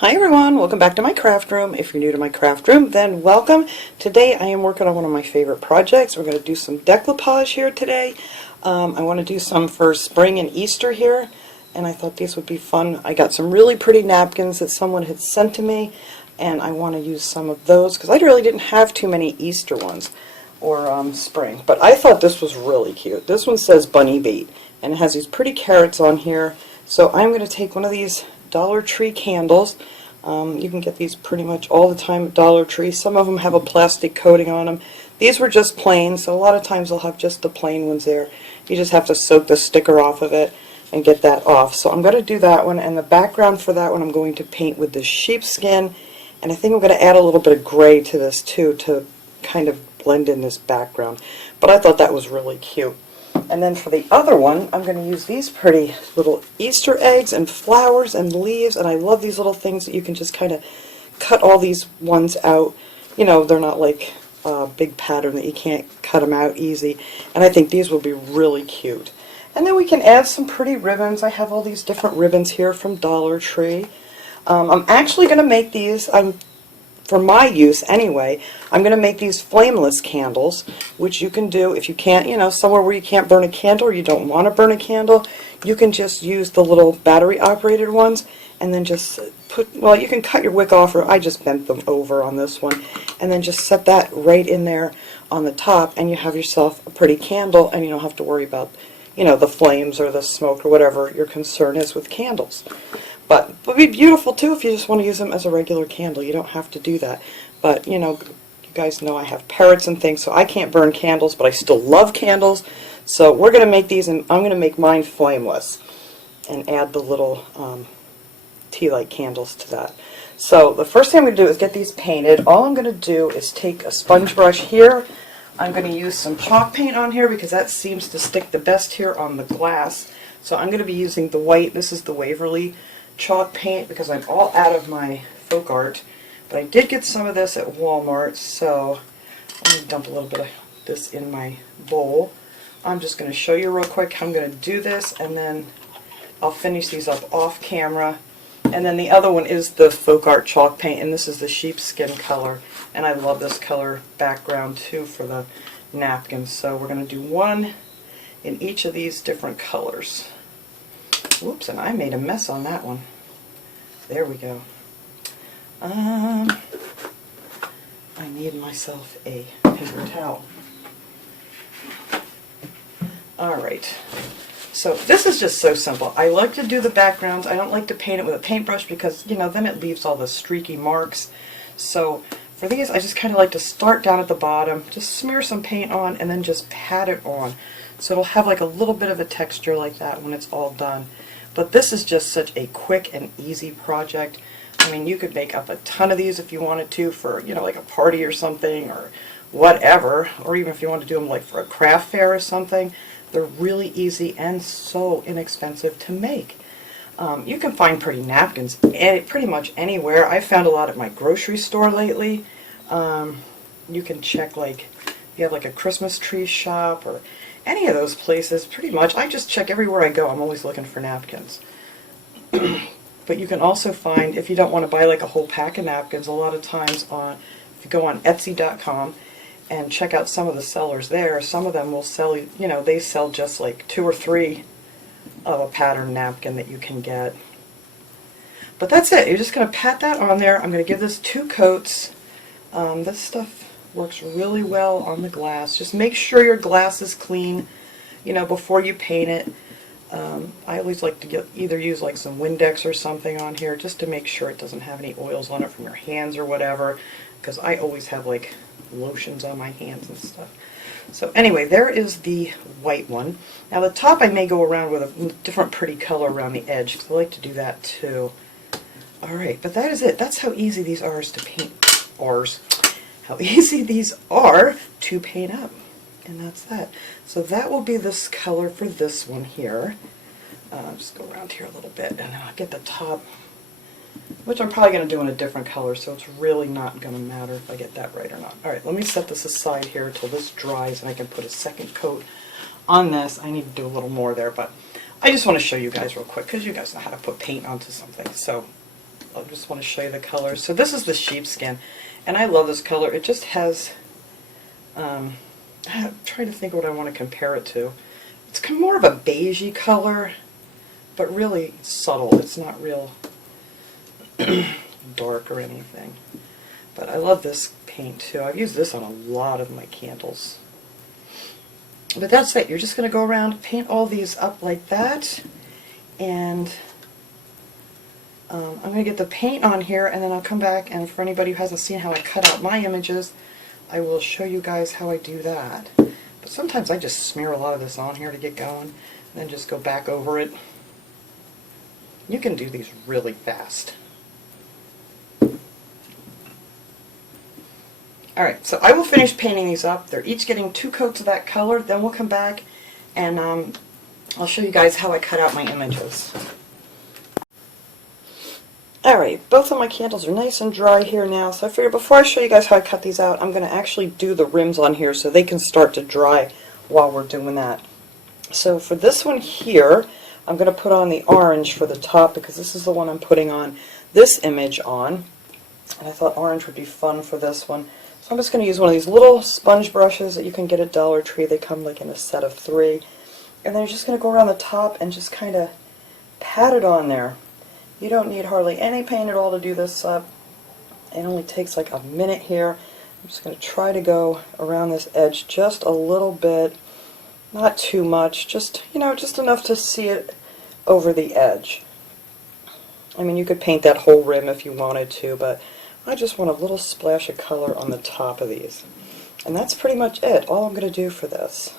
Hi everyone, welcome back to my craft room. If you're new to my craft room, then welcome. Today I am working on one of my favorite projects. We're going to do some decoupage here today. I want to do some for spring and Easter here, and I thought these would be fun. I got some really pretty napkins that someone had sent to me, and I want to use some of those because I really didn't have too many Easter ones or spring. But I thought this was really cute. This one says Bunny Bait, and it has these pretty carrots on here. So I'm going to take one of these Dollar Tree candles. You can get these pretty much all the time at Dollar Tree. Some of them have a plastic coating on them. These were just plain, so a lot of times they'll have just the plain ones there. You just have to soak the sticker off of it and get that off. So I'm going to do that one, and the background for that one I'm going to paint with this sheepskin, and I think I'm going to add a little bit of gray to this too to kind of blend in this background. But I thought that was really cute. And then for the other one, I'm going to use these pretty little Easter eggs and flowers and leaves, and I love these little things that you can just kind of cut all these ones out. You know, they're not like a big pattern that you can't cut them out easy, and I think these will be really cute. And then we can add some pretty ribbons. I have all these different ribbons here from Dollar Tree. I'm actually going to make these, for my use anyway, I'm going to make these flameless candles, which you can do if you can't, you know, somewhere where you can't burn a candle or you don't want to burn a candle, you can just use the little battery operated ones and then just put, well, you can cut your wick off, or I just bent them over on this one, and then just set that right in there on the top, and you have yourself a pretty candle, and you don't have to worry about, you know, the flames or the smoke or whatever your concern is with candles. But it would be beautiful too if you just want to use them as a regular candle. You don't have to do that. But, you know, you guys know I have parrots and things, so I can't burn candles, but I still love candles. So we're going to make these, and I'm going to make mine flameless and add the little tea light candles to that. So the first thing I'm going to do is get these painted. All I'm going to do is take a sponge brush here. I'm going to use some chalk paint on here because that seems to stick the best here on the glass. So I'm going to be using the white. This is the Waverly chalk paint because I'm all out of my folk art, but I did get some of this at Walmart, so I'm going to dump a little bit of this in my bowl. I'm just going to show you real quick how I'm going to do this, and then I'll finish these up off camera. And then the other one is the folk art chalk paint, and this is the sheepskin color, and I love this color background too for the napkins. So we're going to do one in each of these different colors. Whoops, and I made a mess on that one. There we go. I need myself a paper towel. Alright, so this is just so simple. I like to do the backgrounds. I don't like to paint it with a paintbrush because, you know, then it leaves all the streaky marks. So for these, I just kind of like to start down at the bottom, just smear some paint on, and then just pat it on. So it'll have like a little bit of a texture like that when it's all done. But this is just such a quick and easy project. I mean, you could make up a ton of these if you wanted to for, you know, like a party or something or whatever, or even if you want to do them like for a craft fair or something. They're really easy and so inexpensive to make. You can find pretty napkins pretty much anywhere. I found a lot at my grocery store lately. You can check, like, if you have like a Christmas tree shop or any of those places, pretty much. I just check everywhere I go. I'm always looking for napkins. But you can also find, if you don't want to buy like a whole pack of napkins, a lot of times if you go on Etsy.com and check out some of the sellers there, some of them will sell, you know, they sell just like 2 or 3 of a pattern napkin that you can get. But that's it. You're just going to pat that on there. I'm going to give this 2 coats. This stuff works really well on the glass. Just make sure your glass is clean, you know, before you paint it. I always like to either use like some Windex or something on here just to make sure it doesn't have any oils on it from your hands or whatever, because I always have like lotions on my hands and stuff. So anyway, there is the white one. Now the top I may go around with a different pretty color around the edge because I like to do that too. Alright, but that is it. That's how easy these are to paint. How easy these are to paint up. And that's that. So that will be this color for this one here. Just go around here a little bit, and then I'll get the top, which I'm probably going to do in a different color, so it's really not going to matter if I get that right or not. Alright, let me set this aside here until this dries and I can put a second coat on this. I need to do a little more there, but I just want to show you guys real quick because you guys know how to put paint onto something. So I just want to show you the colors. So this is the sheepskin, and I love this color. It just has, I'm trying to think what I want to compare it to. It's kind of more of a beigey color, but really subtle. It's not real dark or anything. But I love this paint too. I've used this on a lot of my candles. But that's it. You're just going to go around, paint all these up like that, and I'm going to get the paint on here, and then I'll come back, and for anybody who hasn't seen how I cut out my images, I will show you guys how I do that. But sometimes I just smear a lot of this on here to get going, and then just go back over it. You can do these really fast. Alright, so I will finish painting these up. They're each getting 2 coats of that color. Then we'll come back and I'll show you guys how I cut out my images. Alright, both of my candles are nice and dry here now, so I figured before I show you guys how I cut these out, I'm going to actually do the rims on here so they can start to dry while we're doing that. So for this one here, I'm going to put on the orange for the top because this is the one I'm putting on this image on. And I thought orange would be fun for this one. So I'm just going to use one of these little sponge brushes that you can get at Dollar Tree. They come like in a set of 3. And then you're just going to go around the top and just kind of pat it on there. You don't need hardly any paint at all to do this up. It only takes like a minute here. I'm just going to try to go around this edge just a little bit. Not too much, just, you know, just enough to see it over the edge. I mean, you could paint that whole rim if you wanted to, but I just want a little splash of color on the top of these. And that's pretty much it, all I'm going to do for this.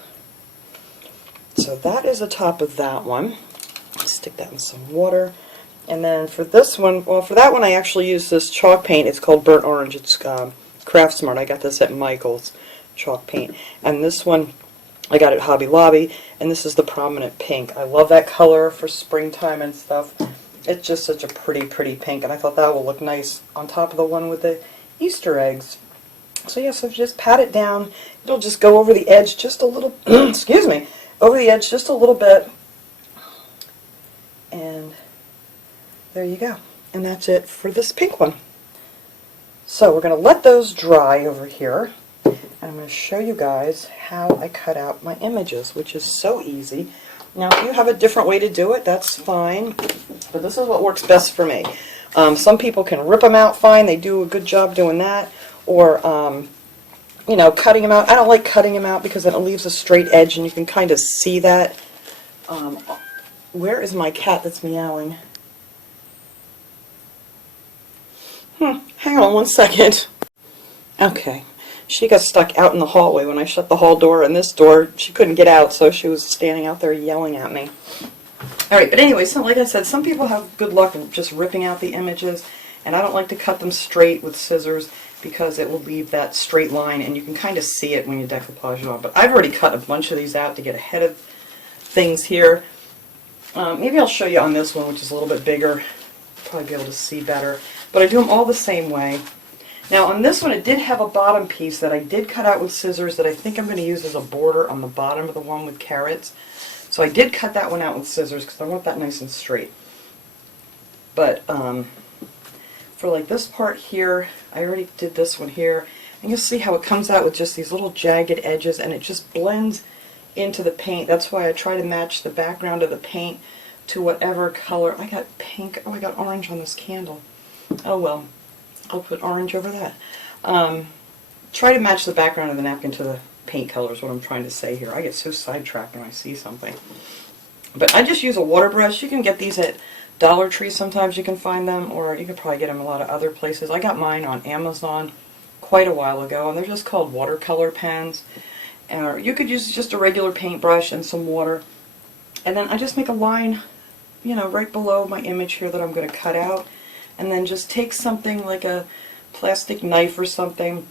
So that is the top of that one. Stick that in some water. And then for this one, well, for that one I actually used this chalk paint. It's called Burnt Orange. It's Craft Smart. I got this at Michael's, chalk paint. And this one I got at Hobby Lobby, and this is the Prominent Pink. I love that color for springtime and stuff. It's just such a pretty, pretty pink, and I thought that will look nice on top of the one with the Easter eggs. So yeah, so if you just pat it down, it'll just go over the edge just a little, excuse me, over the edge just a little bit, and there you go. And that's it for this pink one. So we're going to let those dry over here, and I'm going to show you guys how I cut out my images, which is so easy. Now, if you have a different way to do it, that's fine, but this is what works best for me. Some people can rip them out fine. They do a good job doing that, or, you know, cutting them out. I don't like cutting them out because then it leaves a straight edge, and you can kind of see that. Where is my cat that's meowing? Hang on one second. Okay. She got stuck out in the hallway when I shut the hall door, and this door, she couldn't get out, so she was standing out there yelling at me. Alright, but anyway, so like I said, some people have good luck in just ripping out the images, and I don't like to cut them straight with scissors because it will leave that straight line, and you can kind of see it when you decoupage on. But I've already cut a bunch of these out to get ahead of things here. Maybe I'll show you on this one, which is a little bit bigger. You'll probably be able to see better. But I do them all the same way. Now on this one, it did have a bottom piece that I did cut out with scissors that I think I'm going to use as a border on the bottom of the one with carrots. So I did cut that one out with scissors because I want that nice and straight. But for like this part here, I already did this one here. And you'll see how it comes out with just these little jagged edges, and it just blends into the paint. That's why I try to match the background of the paint to whatever color. I got pink. Oh, I got orange on this candle. Oh well. I'll put orange over that. Try to match the background of the napkin to the paint color is what I'm trying to say here. I get so sidetracked when I see something. But I just use a water brush. You can get these at Dollar Tree sometimes. You can find them, or you can probably get them a lot of other places. I got mine on Amazon quite a while ago, and they're just called watercolor pens. Or you could use just a regular paintbrush and some water. And then I just make a line, you know, right below my image here that I'm going to cut out. And then just take something like a plastic knife or something.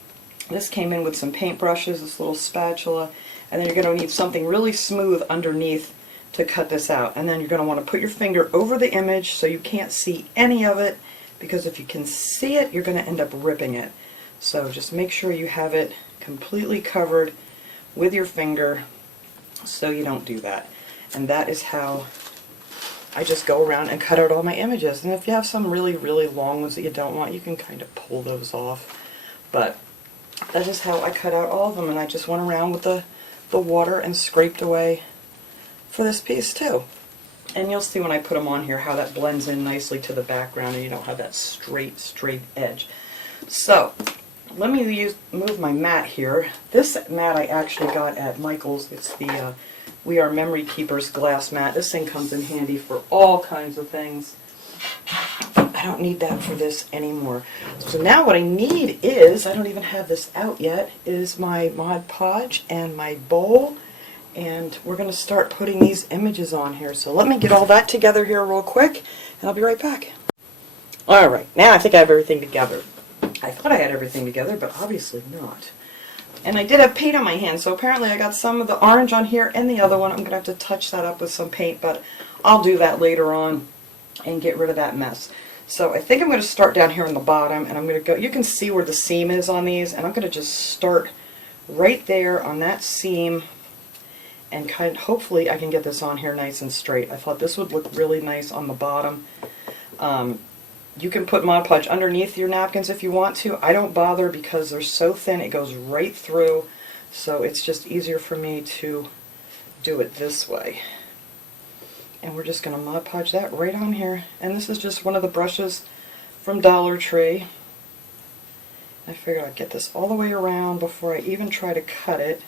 This came in with some paintbrushes, this little spatula, and then you're going to need something really smooth underneath to cut this out. And then you're going to want to put your finger over the image so you can't see any of it, because if you can see it, you're going to end up ripping it. So just make sure you have it completely covered with your finger so you don't do that. And that is how I just go around and cut out all my images. And if you have some really, really long ones that you don't want, you can kind of pull those off. But that's just how I cut out all of them, and I just went around with the water and scraped away for this piece too. And you'll see when I put them on here how that blends in nicely to the background and you don't have that straight edge. So, let me move my mat here. This mat I actually got at Michael's. It's the We Are Memory Keepers glass mat. This thing comes in handy for all kinds of things. I don't need that for this anymore. So now what I need is, I don't even have this out yet, is my Mod Podge and my bowl. And we're going to start putting these images on here. So let me get all that together here real quick, and I'll be right back. Alright, now I think I have everything together. I thought I had everything together, but obviously not. And I did have paint on my hand, so apparently I got some of the orange on here and the other one. I'm going to have to touch that up with some paint, but I'll do that later on and get rid of that mess. So I think I'm going to start down here on the bottom, and I'm going to go, you can see where the seam is on these, and I'm going to just start right there on that seam, and hopefully I can get this on here nice and straight. I thought this would look really nice on the bottom. You can put Mod Podge underneath your napkins if you want to. I don't bother because they're so thin it goes right through, so it's just easier for me to do it this way. And we're just going to Mod Podge that right on here. And this is just one of the brushes from Dollar Tree. I figured I'd get this all the way around before I even try to cut it.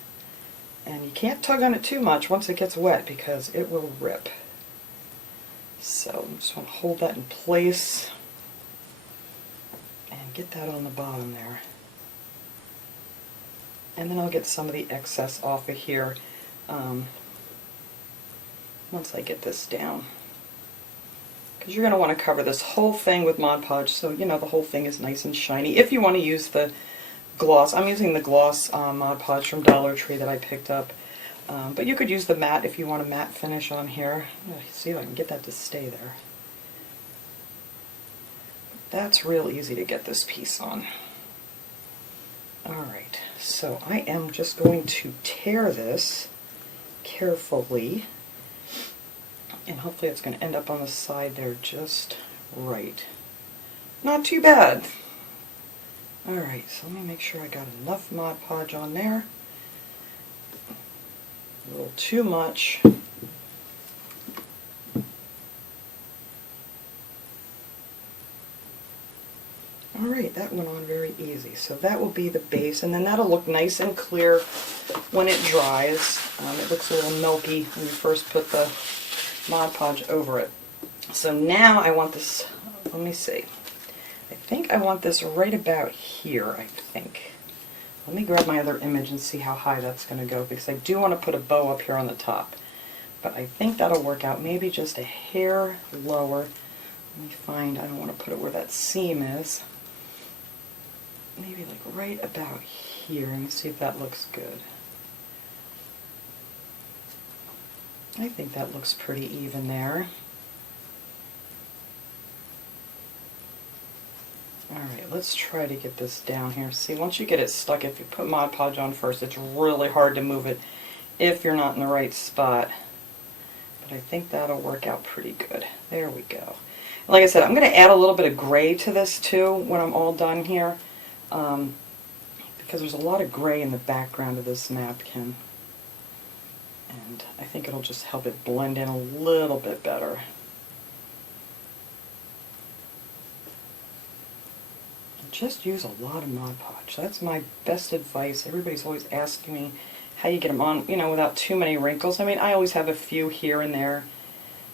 And you can't tug on it too much once it gets wet because it will rip. So I just want to hold that in place and get that on the bottom there. And then I'll get some of the excess off of here once I get this down. Because you're going to want to cover this whole thing with Mod Podge so you know the whole thing is nice and shiny. If you want to use the gloss, I'm using the gloss Mod Podge from Dollar Tree that I picked up. But you could use the matte if you want a matte finish on here. See if I can get that to stay there. That's real easy to get this piece on. Alright, so I am just going to tear this carefully, and hopefully it's going to end up on the side there just right. Not too bad. Alright, so let me make sure I got enough Mod Podge on there. A little too much. Alright, that went on very easy. So that will be the base, and then that'll look nice and clear when it dries. It looks a little milky when you first put the Mod Podge over it. So now I want this, let me see. I think I want this right about here, I think. Let me grab my other image and see how high that's going to go, because I do want to put a bow up here on the top. But I think that'll work out maybe just a hair lower. Let me find, I don't want to put it where that seam is. Maybe like right about here, and see if that looks good. I think that looks pretty even there. Alright, let's try to get this down here. See, once you get it stuck, if you put Mod Podge on first, it's really hard to move it if you're not in the right spot. But I think that'll work out pretty good. There we go. Like I said, I'm going to add a little bit of gray to this too when I'm all done here. Because there's a lot of gray in the background of this napkin. And I think it'll just help it blend in a little bit better. Just use a lot of Mod Podge. That's my best advice. Everybody's always asking me how you get them on, you know, without too many wrinkles. I mean, I always have a few here and there.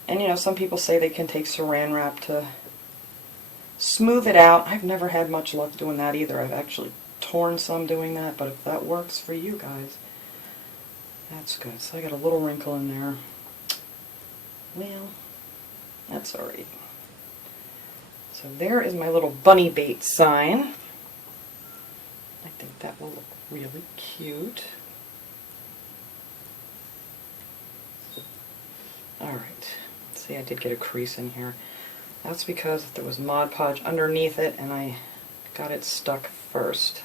And, you know, some people say they can take saran wrap to smooth it out. I've never had much luck doing that either. I've actually torn some doing that, but if that works for you guys, that's good. So I got a little wrinkle in there. Well, that's alright. So there is my little bunny bait sign. I think that will look really cute. Alright, see, I did get a crease in here. That's because there was Mod Podge underneath it and I got it stuck first.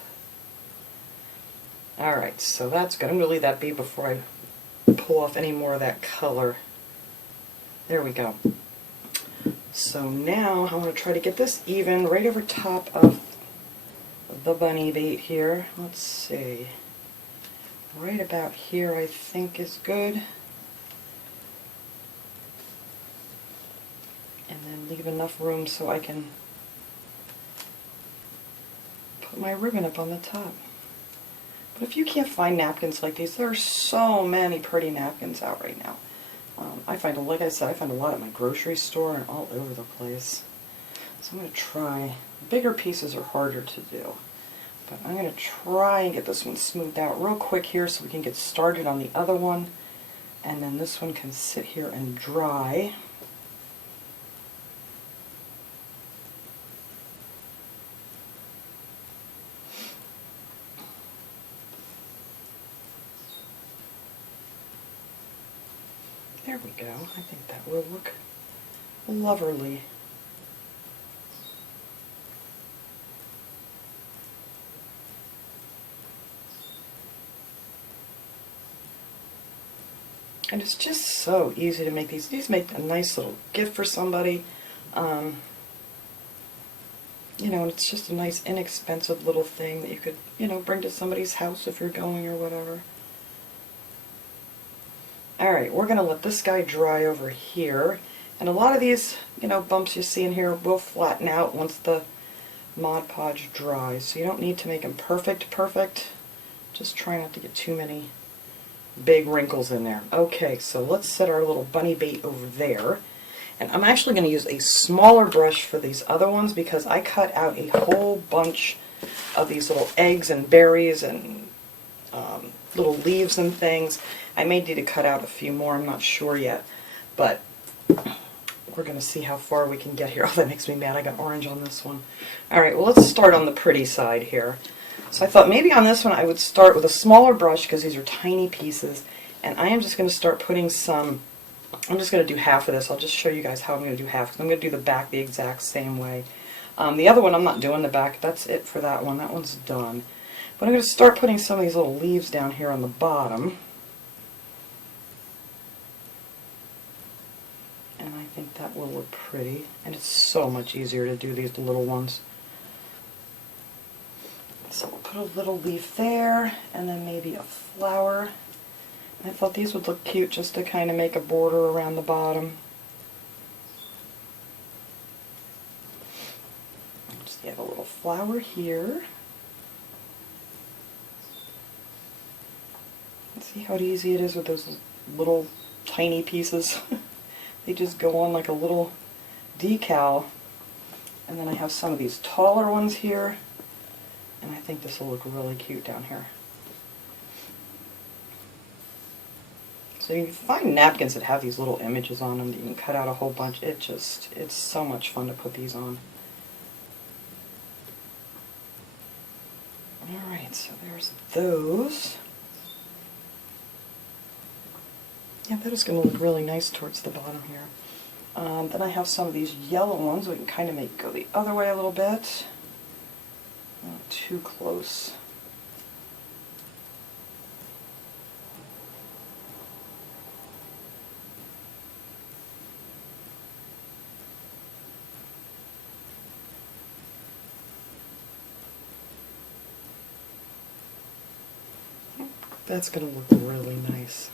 Alright, so that's good. I'm going to leave that be before I pull off any more of that color. There we go. So now I want to try to get this even right over top of the bunny bait here. Let's see. Right about here I think is good. And then leave enough room so I can put my ribbon up on the top. But if you can't find napkins like these, there are so many pretty napkins out right now. I find, like I said, I find a lot at my grocery store and all over the place. So I'm going to try. Bigger pieces are harder to do. But I'm going to try and get this one smoothed out real quick here so we can get started on the other one. And then this one can sit here and dry. There we go. I think that will look lovely. And it's just so easy to make these. These make a nice little gift for somebody. You know, and it's just a nice inexpensive little thing that you could, you know, bring to somebody's house if you're going or whatever. Alright, we're going to let this guy dry over here. And a lot of these, you know, bumps you see in here will flatten out once the Mod Podge dries. So you don't need to make them perfect. Just try not to get too many big wrinkles in there. Okay, so let's set our little bunny bait over there. And I'm actually going to use a smaller brush for these other ones because I cut out a whole bunch of these little eggs and berries and little leaves and things. I may need to cut out a few more, I'm not sure yet, but we're going to see how far we can get here. Oh, that makes me mad, I got orange on this one. Alright, well let's start on the pretty side here. So I thought maybe on this one I would start with a smaller brush because these are tiny pieces, and I am just going to start putting some, I'm just going to do half of this. I'll just show you guys how I'm going to do half, because I'm going to do the back the exact same way. The other one I'm not doing the back, that's it for that one, that one's done. But I'm going to start putting some of these little leaves down here on the bottom. And I think that will look pretty. And it's so much easier to do these little ones. So we'll put a little leaf there, and then maybe a flower. And I thought these would look cute just to kind of make a border around the bottom. Just have a little flower here. See how easy it is with those little tiny pieces? They just go on like a little decal. And then I have some of these taller ones here, and I think this will look really cute down here. So you can find napkins that have these little images on them that you can cut out a whole bunch. It's so much fun to put these on. Alright, so there's those. Yeah, that is going to look really nice towards the bottom here. Then I have some of these yellow ones we can kind of make go the other way a little bit. Not too close. That's going to look really nice.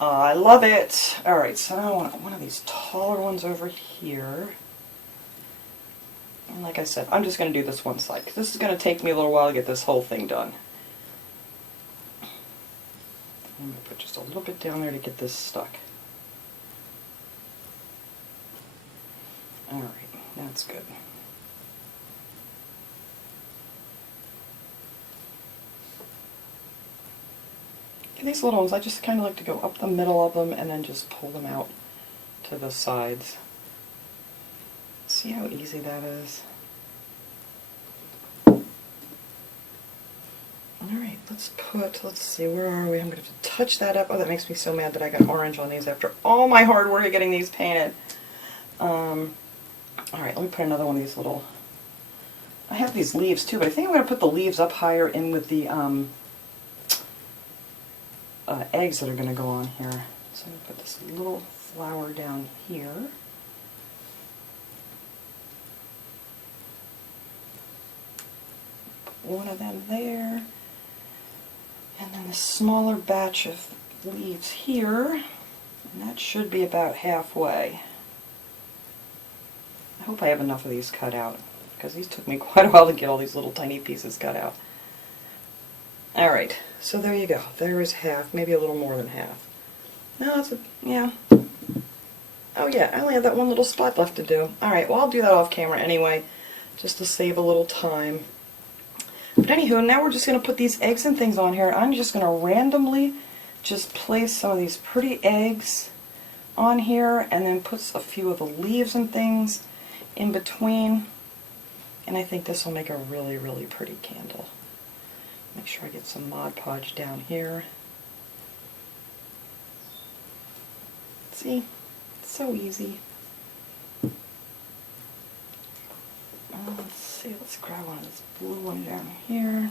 I love it. Alright, so now I want one of these taller ones over here. And like I said, I'm just going to do this one side, because this is going to take me a little while to get this whole thing done. I'm going to put just a little bit down there to get this stuck. Alright, that's good. These little ones, I just kind of like to go up the middle of them and then just pull them out to the sides. See how easy that is? Alright, let's see, where are we? I'm going to have to touch that up. Oh, that makes me so mad that I got orange on these after all my hard work at getting these painted. Alright, let me put another one of these little... I have these leaves too, but I think I'm going to put the leaves up higher in with the eggs that are going to go on here. So I'm going to put this little flower down here. one of them there. And then the smaller batch of leaves here. And that should be about halfway. I hope I have enough of these cut out, because these took me quite a while to get all these little tiny pieces cut out. Alright, so there you go. There is half, maybe a little more than half. No, it's a, yeah. Oh yeah, I only have that one little spot left to do. Alright, well I'll do that off camera anyway, just to save a little time. But anywho, now we're just going to put these eggs and things on here. I'm just going to randomly just place some of these pretty eggs on here, and then put a few of the leaves and things in between. And I think this will make a really, really pretty candle. Make sure I get some Mod Podge down here. See? It's so easy. Let's see, let's grab one of this blue one down here.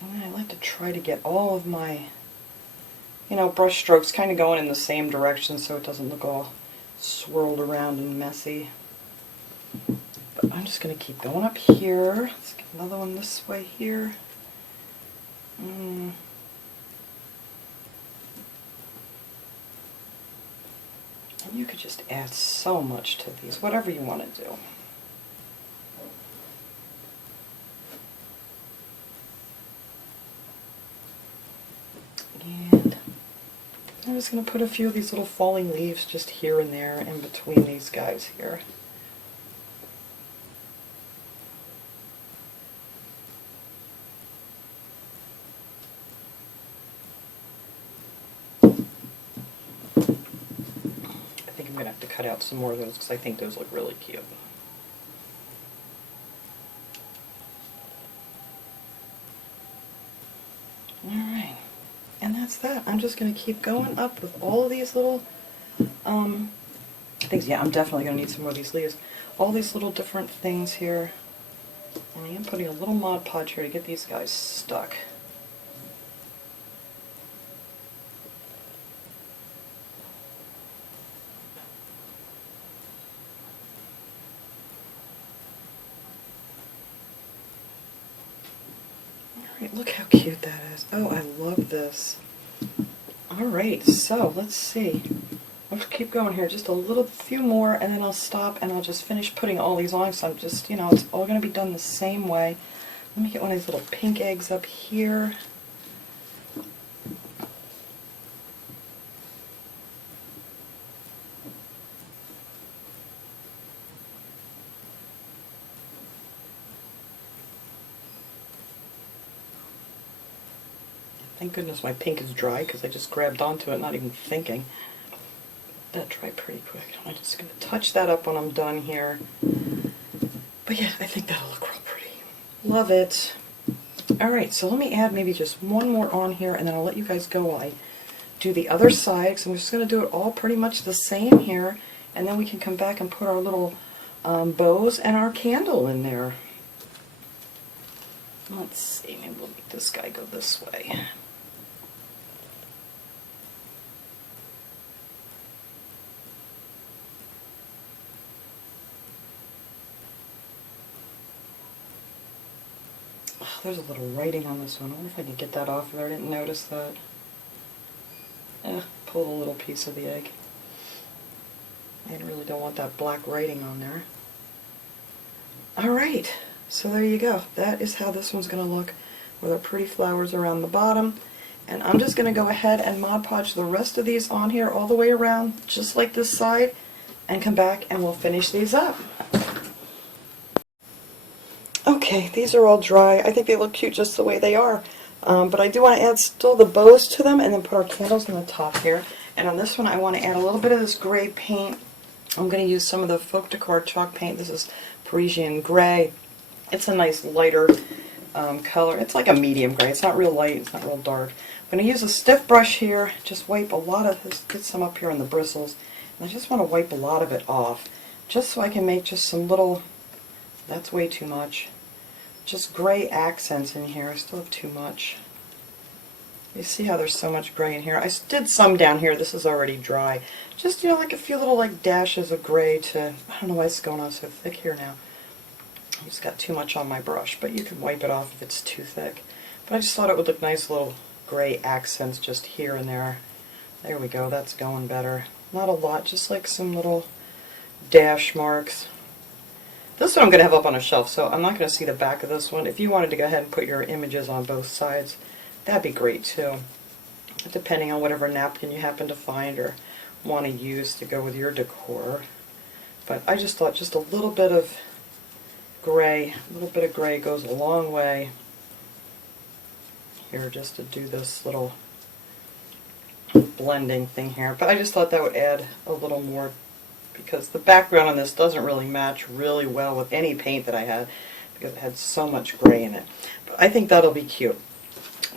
And I like to try to get all of my, brush strokes kind of going in the same direction so it doesn't look all swirled around and messy. But I'm just going to keep going up here. Let's get another one this way here. You could just add so much to these, whatever you want to do. And I'm just going to put a few of these little falling leaves just here and there in between these guys here. I'm going to have to cut out some more of those because I think those look really cute. Alright, and that's that. I'm just going to keep going up with all of these little things. Yeah, I'm definitely going to need some more of these leaves. All these little different things here. And I am putting a little Mod Podge here to get these guys stuck. Look how cute that is. Oh, I love this. Alright, so let's see. Let's keep going here. Just a few more, and then I'll stop and I'll just finish putting all these on. So I'm just, it's all going to be done the same way. Let me get one of these little pink eggs up here. Thank goodness my pink is dry because I just grabbed onto it not even thinking. That dried pretty quick. I'm just going to touch that up when I'm done here. But yeah, I think that'll look real pretty. Love it. Alright, so let me add maybe just one more on here and then I'll let you guys go while I do the other side. Because I'm just going to do it all pretty much the same here. And then we can come back and put our little bows and our candle in there. Let's see, maybe we'll make this guy go this way. Oh, there's a little writing on this one. I wonder if I can get that off there. I didn't notice that. Pull a little piece of the egg. I really don't want that black writing on there. Alright, so there you go. That is how this one's going to look with our pretty flowers around the bottom. And I'm just going to go ahead and Mod Podge the rest of these on here all the way around, just like this side, and come back and we'll finish these up. Okay, these are all dry. I think they look cute just the way they are. But I do want to add still the bows to them and then put our candles on the top here. And on this one I want to add a little bit of this gray paint. I'm going to use some of the Folk Decor chalk paint. This is Parisian Gray. It's a nice lighter color. It's like a medium gray. It's not real light. It's not real dark. I'm going to use a stiff brush here. Just wipe a lot of this. Get some up here on the bristles. And I just want to wipe a lot of it off. Just so I can make just some little... That's way too much. Just gray accents in here. I still have too much. You see how there's so much gray in here? I did some down here. This is already dry. Just, you know, like a few little like dashes of gray to, I don't know why it's going on so thick here now. I just got too much on my brush, but you can wipe it off if it's too thick. But I just thought it would look nice, little gray accents just here and there. There we go, that's going better. Not a lot, just like some little dash marks. This one I'm going to have up on a shelf, so I'm not going to see the back of this one. If you wanted to go ahead and put your images on both sides, that'd be great too, depending on whatever napkin you happen to find or want to use to go with your decor. But I just thought just a little bit of gray goes a long way here, just to do this little blending thing here. But I just thought that would add a little more, because the background on this doesn't really match really well with any paint that I had, because it had so much gray in it. But I think that'll be cute.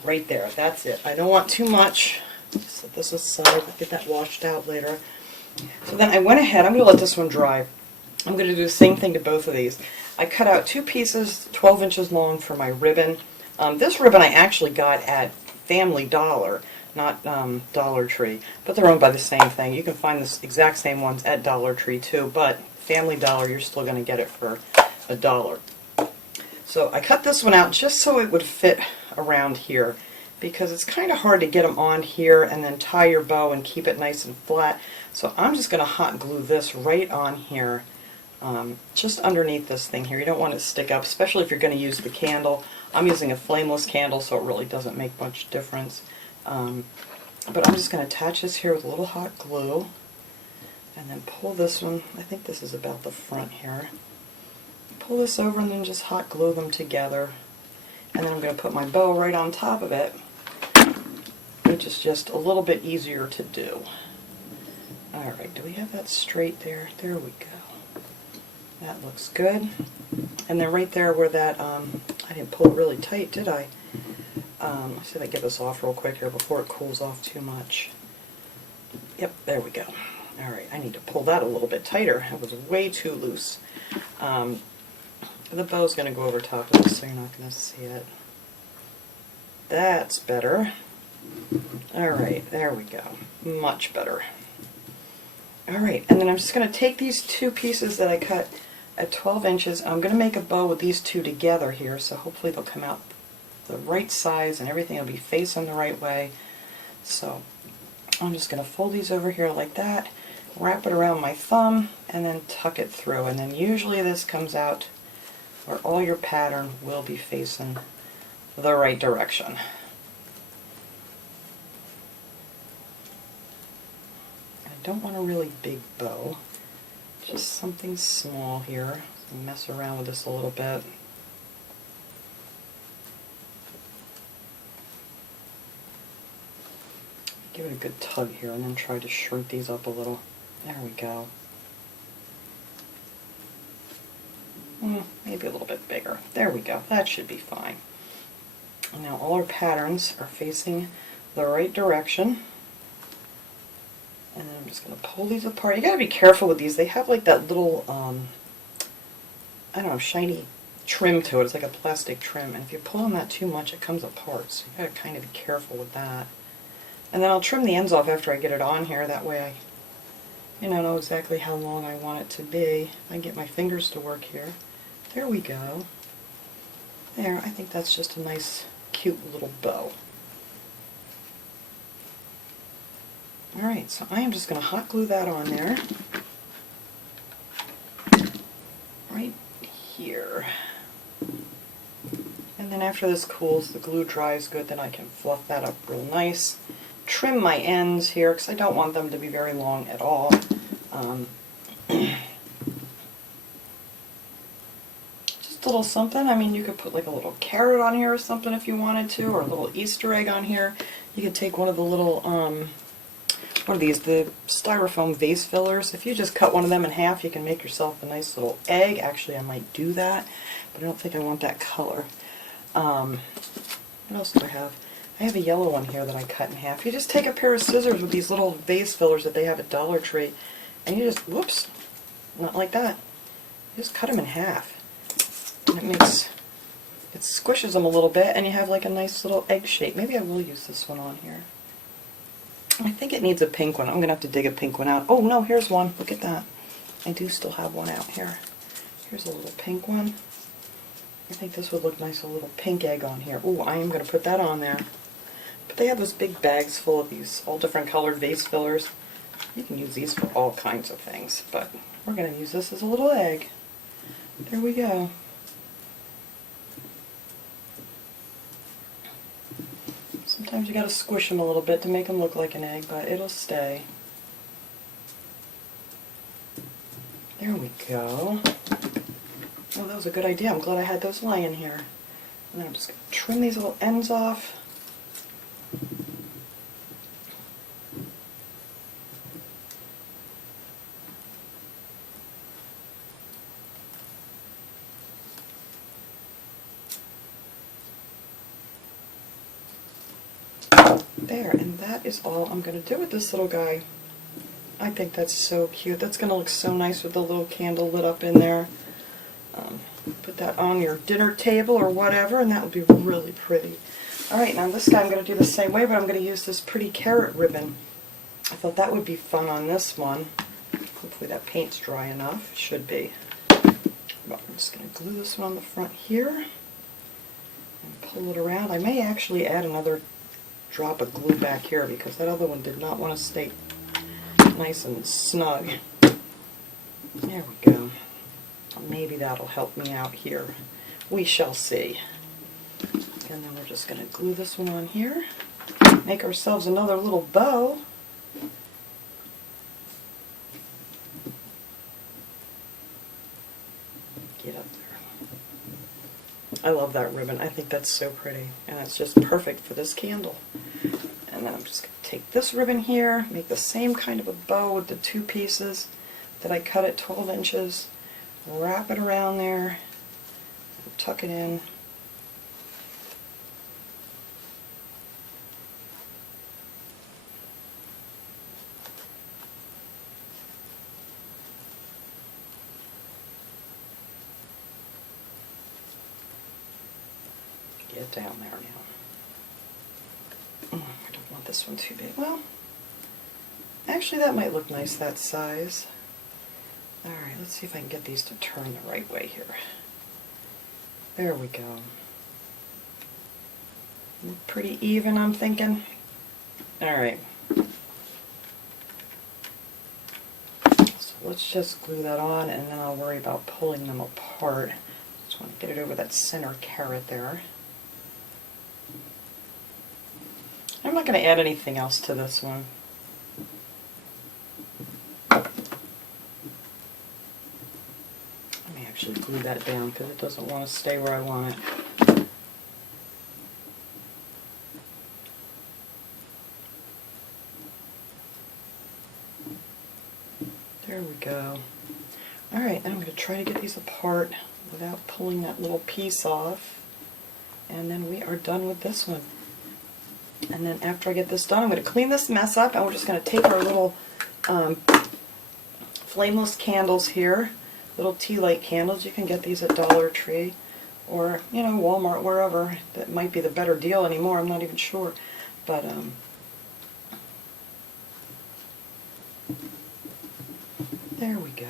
Right there, that's it. I don't want too much. Set this aside, I'll get that washed out later. So then I went ahead, I'm going to let this one dry. I'm going to do the same thing to both of these. I cut out 2 pieces 12 inches long for my ribbon. This ribbon I actually got at Family Dollar, not Dollar Tree, but they're owned by the same thing. You can find the exact same ones at Dollar Tree too, but Family Dollar, you're still going to get it for $1. So I cut this one out just so it would fit around here, because it's kind of hard to get them on here and then tie your bow and keep it nice and flat. So I'm just going to hot glue this right on here, just underneath this thing here. You don't want it to stick up, especially if you're going to use the candle. I'm using a flameless candle, so it really doesn't make much difference. But I'm just going to attach this here with a little hot glue, and then pull this one, I think this is about the front here. Pull this over and then just hot glue them together. And then I'm going to put my bow right on top of it, which is just a little bit easier to do. Alright, do we have that straight there? There we go. That looks good. And then right there where that, I didn't pull it really tight, did I? Let's see if I get this off real quick here before it cools off too much. Yep, there we go. Alright, I need to pull that a little bit tighter. It was way too loose. The bow's going to go over top of this, so you're not going to see it. That's better. Alright, there we go. Much better. Alright, and then I'm just going to take these 2 pieces that I cut at 12 inches. I'm going to make a bow with these 2 together here, so hopefully they'll come out the right size and everything will be facing the right way. So I'm just going to fold these over here like that, wrap it around my thumb, and then tuck it through. And then usually this comes out where all your pattern will be facing the right direction. I don't want a really big bow, just something small here. Mess around with this a little bit. Give it a good tug here and then try to shrink these up a little. There we go. Maybe a little bit bigger. There we go. That should be fine. And now all our patterns are facing the right direction. And then I'm just going to pull these apart. You got to be careful with these. They have like that little, I don't know, shiny trim to it. It's like a plastic trim. And if you pull on that too much, it comes apart. So you got to kind of be careful with that. And then I'll trim the ends off after I get it on here. That way I know exactly how long I want it to be. I can get my fingers to work here. There we go. There, I think that's just a nice, cute little bow. Alright, so I am just going to hot glue that on there. Right here. And then after this cools, the glue dries good, then I can fluff that up real nice. Trim my ends here, because I don't want them to be very long at all. Just a little something. I mean, you could put like a little carrot on here or something if you wanted to, or a little Easter egg on here. You could take one of the little, what are these, the styrofoam vase fillers. If you just cut one of them in half, you can make yourself a nice little egg. Actually, I might do that, but I don't think I want that color. What else do I have? I have a yellow one here that I cut in half. You just take a pair of scissors with these little vase fillers that they have at Dollar Tree, and you just, whoops, not like that. You just cut them in half. And it it squishes them a little bit, and you have like a nice little egg shape. Maybe I will use this one on here. I think it needs a pink one. I'm going to have to dig a pink one out. Oh no, here's one. Look at that. I do still have one out here. Here's a little pink one. I think this would look nice, a little pink egg on here. Oh, I am going to put that on there. But they have those big bags full of these all different colored vase fillers. You can use these for all kinds of things, but we're going to use this as a little egg. There we go. Sometimes you got to squish them a little bit to make them look like an egg, but it'll stay. There we go. Oh, that was a good idea. I'm glad I had those lying here. And then I'm just going to trim these little ends off. There, and that is all I'm going to do with this little guy. I think that's so cute. That's going to look so nice with the little candle lit up in there. Put that on your dinner table or whatever, and that would be really pretty. Alright, now this guy I'm going to do the same way, but I'm going to use this pretty carrot ribbon. I thought that would be fun on this one. Hopefully that paint's dry enough. It should be. But I'm just going to glue this one on the front here and pull it around. I may actually add another drop of glue back here because that other one did not want to stay nice and snug. There we go. Maybe that'll help me out here. We shall see. And then we're just going to glue this one on here. Make ourselves another little bow. Get up there. I love that ribbon. I think that's so pretty. And it's just perfect for this candle. And then I'm just going to take this ribbon here, make the same kind of a bow with the two pieces that I cut at 12 inches. Wrap it around there, tuck it in. Get it down there now. I don't want this one too big. Well, actually that might look nice, that size. Alright, let's see if I can get these to turn the right way here. There we go. Look pretty even, I'm thinking. Alright. So let's just glue that on, and then I'll worry about pulling them apart. Just want to get it over that center carrot there. I'm not going to add anything else to this one. Actually glue that down because it doesn't want to stay where I want it. There we go. Alright, and I'm going to try to get these apart without pulling that little piece off. And then we are done with this one. And then after I get this done, I'm going to clean this mess up, and we're just going to take our little flameless candles here. Little tea light candles. You can get these at Dollar Tree or, you know, Walmart, wherever. That might be the better deal anymore. I'm not even sure. But, there we go.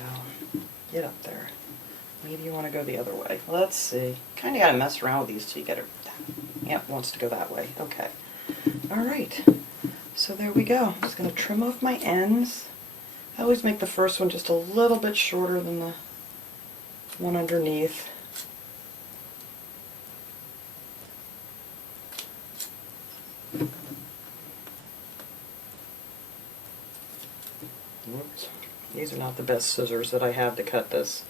Get up there. Maybe you want to go the other way. Let's see. Kind of got to mess around with these till you get it. Yep, wants to go that way. Okay. Alright. So there we go. I'm just going to trim off my ends. I always make the first one just a little bit shorter than the one underneath. Whoops. These are not the best scissors that I have to cut this.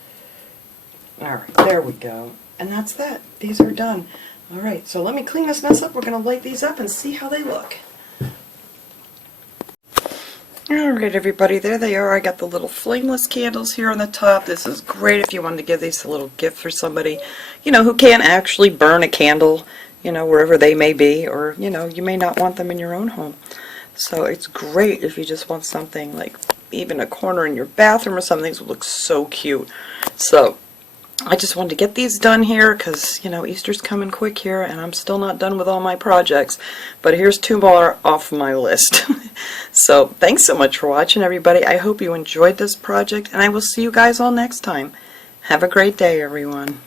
Alright, there we go. And that's that. These are done. Alright, so let me clean this mess up. We're going to light these up and see how they look. Alright everybody, there they are. I got the little flameless candles here on the top. This is great if you wanted to give these a little gift for somebody, you know, who can't actually burn a candle, you know, wherever they may be, or, you know, you may not want them in your own home. So it's great if you just want something like even a corner in your bathroom or something. These will look so cute. So I just wanted to get these done here because, you know, Easter's coming quick here and I'm still not done with all my projects. But here's 2 more off my list. So thanks so much for watching, everybody. I hope you enjoyed this project and I will see you guys all next time. Have a great day, everyone.